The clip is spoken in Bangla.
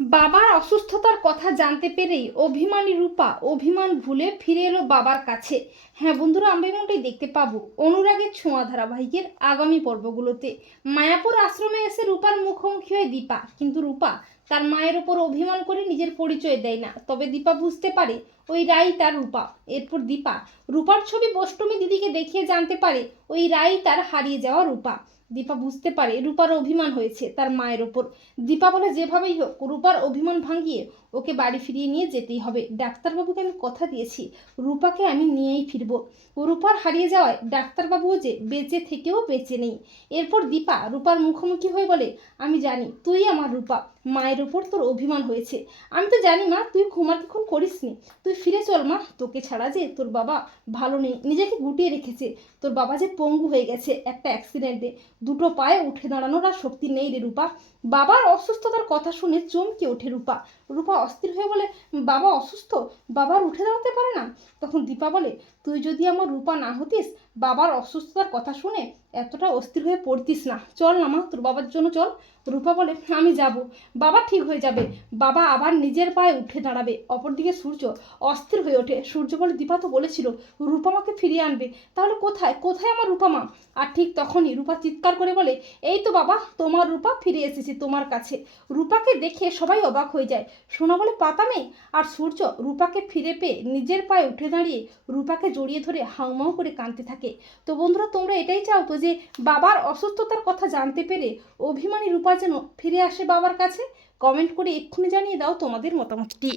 বাবার অসুস্থতার কথা জানতে পেরেই অভিমানী রূপা অভিমান ভুলে ফিরে এলো বাবার কাছে। হ্যাঁ বন্ধুরা, আমরা এমনটাই দেখতে পাবো অনুরাগের ছোঁয়া ধারাবাহিকের আগামী পর্বগুলোতে। মায়াপুর আশ্রমে এসে রূপার মুখোমুখি হয় দীপা। কিন্তু রূপা তার মায়ের ওপর অভিমান করে নিজের পরিচয় দেয় না। তবে দীপা বুঝতে পারে ওই রাই তার রূপা। এরপর দীপা রূপার ছবি বষ্টমী দিদিকে দেখিয়ে জানতে পারে ওই রাই তার হারিয়ে যাওয়া রূপা। দীপা বুঝতে পারে রূপার অভিমান হয়েছে তার মায়ের ওপর। দীপা বলে, যেভাবেই হোক, রূপার অভিমান ভাঙিয়ে ওকে বাড়ি ফিরিয়ে নিয়ে যেতেই হবে। ডাক্তারবাবুকে আমি কথা দিয়েছি। রূপাকে আমি নিয়েই ফিরবো। রূপার হারিয়ে যাওয়ায় ডাক্তারবাবুও যে বেঁচে থেকেও বেঁচে নেই। এরপর দীপা রূপার মুখোমুখি হয়ে বলে, আমি জানি, তুই আমার রূপা। মায়ের ওপর তোর অভিমান হয়েছে। আমি তো জানি, মা, তুই ঘুমাতিক্ষণ করিস নি তুই ফিরে চল, মা। তোকে ছাড়া যে তোর বাবা ভালো নেই। নিজেকে গুটিয়ে রেখেছে। তোর বাবা যে পঙ্গু হয়ে গেছে একটা অ্যাক্সিডেন্টে। দুটো পায়ে উঠে দাঁড়ানোর আর শক্তি নেই রে রূপা। বাবার অসুস্থতার কথা শুনে চমকে ওঠে রূপা। রূপা অস্থির হয়ে বলে, বাবা অসুস্থ? বাবার উঠে দাঁড়াতে পারে না? তখন দীপা বলে, তুই যদি আমার রূপা না হতিস বাবার অসুস্থতার কথা শুনে এতটা অস্থির হয়ে পড়তিস না। চল না মা, তোর বাবার জন্য চল। রূপা বলে, আমি যাব। বাবা ঠিক হয়ে যাবে। বাবা আবার নিজের পায়ে উঠে দাঁড়াবে। অপরদিকে সূর্য অস্থির হয়ে ওঠে। সূর্য বলে, দীপা তো বলেছিল রূপামাকে ফিরিয়ে আনবে। তাহলে কোথায়? কোথায় আমার রূপামা আর ঠিক তখনই রূপা চিৎকার করে বলে, এই তো বাবা, তোমার রূপা ফিরে এসেছে তোমার কাছে। রূপাকে দেখে সবাই অবাক হয়ে যায়। সোনা বলে পাতামে আর সূর্য, রূপাকে ফিরে পেয়ে নিজের পায়ে উঠে দাঁড়িয়ে রূপাকে জড়িয়ে ধরে হাউমাউ করে কাঁদতে থাকে। তো বন্ধুরা, তোমরা এটাই চাও তো যে বাবার অসুস্থতার কথা জানতে পেরে অভিমানী রূপা যেন ফিরে আসে বাবার কাছে? কমেন্ট করে এক্ষুনি জানিয়ে দাও তোমাদের মতামতটি।